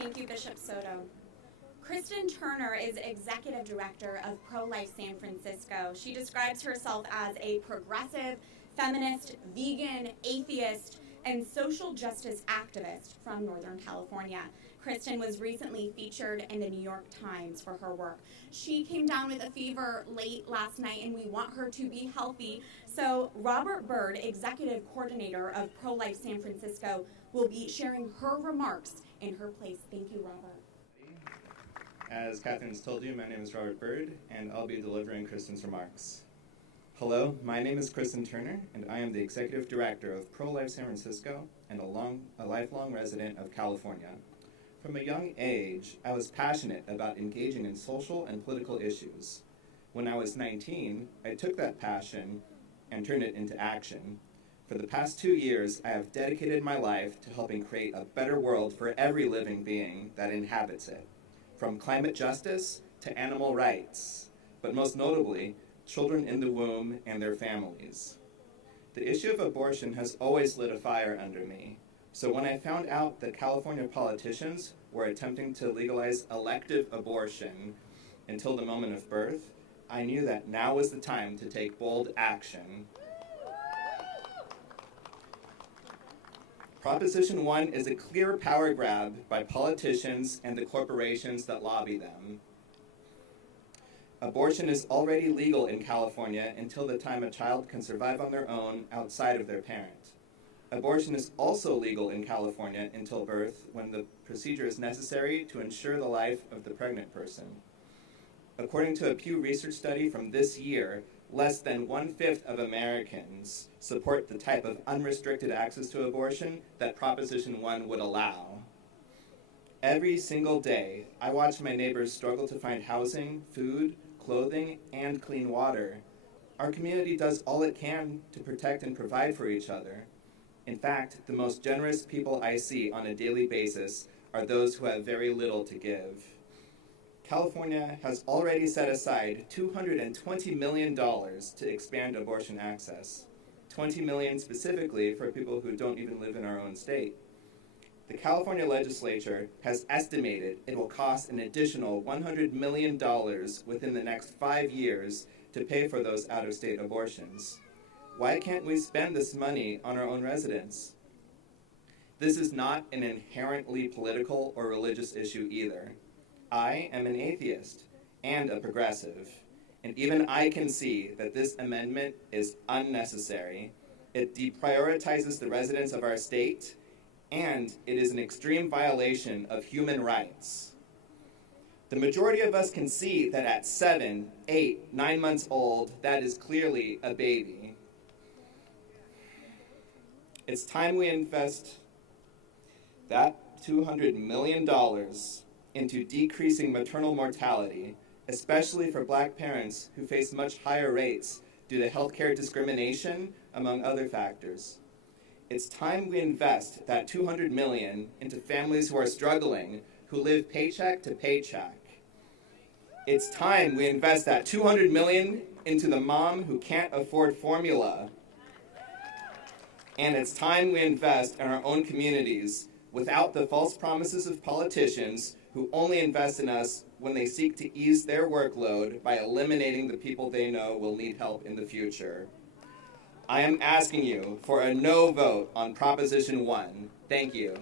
Thank you, Bishop Soto. Kristen Turner is Executive Director of Pro-Life San Francisco. She describes herself as a progressive, feminist, vegan, atheist, and social justice activist from Northern California. Kristen was recently featured in the New York Times for her work. She came down with a fever late last night, and we want her to be healthy. So Robert Bird, Executive Coordinator of Pro-Life San Francisco, will be sharing her remarks in her place. Thank you, Robert. As Catherine's told you, my name is Robert Bird, and I'll be delivering Kristen's remarks. Hello, my name is Kristen Turner, and I am the Executive Director of Pro-Life San Francisco and a lifelong resident of California. From a young age, I was passionate about engaging in social and political issues. When I was 19, I took that passion and turned it into action. For the past 2 years, I have dedicated my life to helping create a better world for every living being that inhabits it, from climate justice to animal rights, but most notably, children in the womb and their families. The issue of abortion has always lit a fire under me, so when I found out that California politicians were attempting to legalize elective abortion until the moment of birth, I knew that now was the time to take bold action. Proposition 1 is a clear power grab by politicians and the corporations that lobby them. Abortion is already legal in California until the time a child can survive on their own outside of their parent. Abortion is also legal in California until birth, when the procedure is necessary to ensure the life of the pregnant person. According to a Pew Research study from this year, less than 1/5 of Americans support the type of unrestricted access to abortion that Proposition 1 would allow. Every single day, I watch my neighbors struggle to find housing, food, clothing, and clean water. Our community does all it can to protect and provide for each other. In fact, the most generous people I see on a daily basis are those who have very little to give. California has already set aside $220 million to expand abortion access, $20 million specifically for people who don't even live in our own state. The California legislature has estimated it will cost an additional $100 million within the next 5 years to pay for those out-of-state abortions. Why can't we spend this money on our own residents? This is not an inherently political or religious issue either. I am an atheist and a progressive, and even I can see that this amendment is unnecessary. It deprioritizes the residents of our state, and it is an extreme violation of human rights. The majority of us can see that at 7, 8, 9 months old, that is clearly a baby. It's time we invest that $200 million into decreasing maternal mortality, especially for Black parents who face much higher rates due to healthcare discrimination, among other factors. It's time we invest that $200 million into families who are struggling, who live paycheck to paycheck. It's time we invest that $200 million into the mom who can't afford formula. And it's time we invest in our own communities without the false promises of politicians who only invest in us when they seek to ease their workload by eliminating the people they know will need help in the future. I am asking you for a no vote on Proposition 1. Thank you.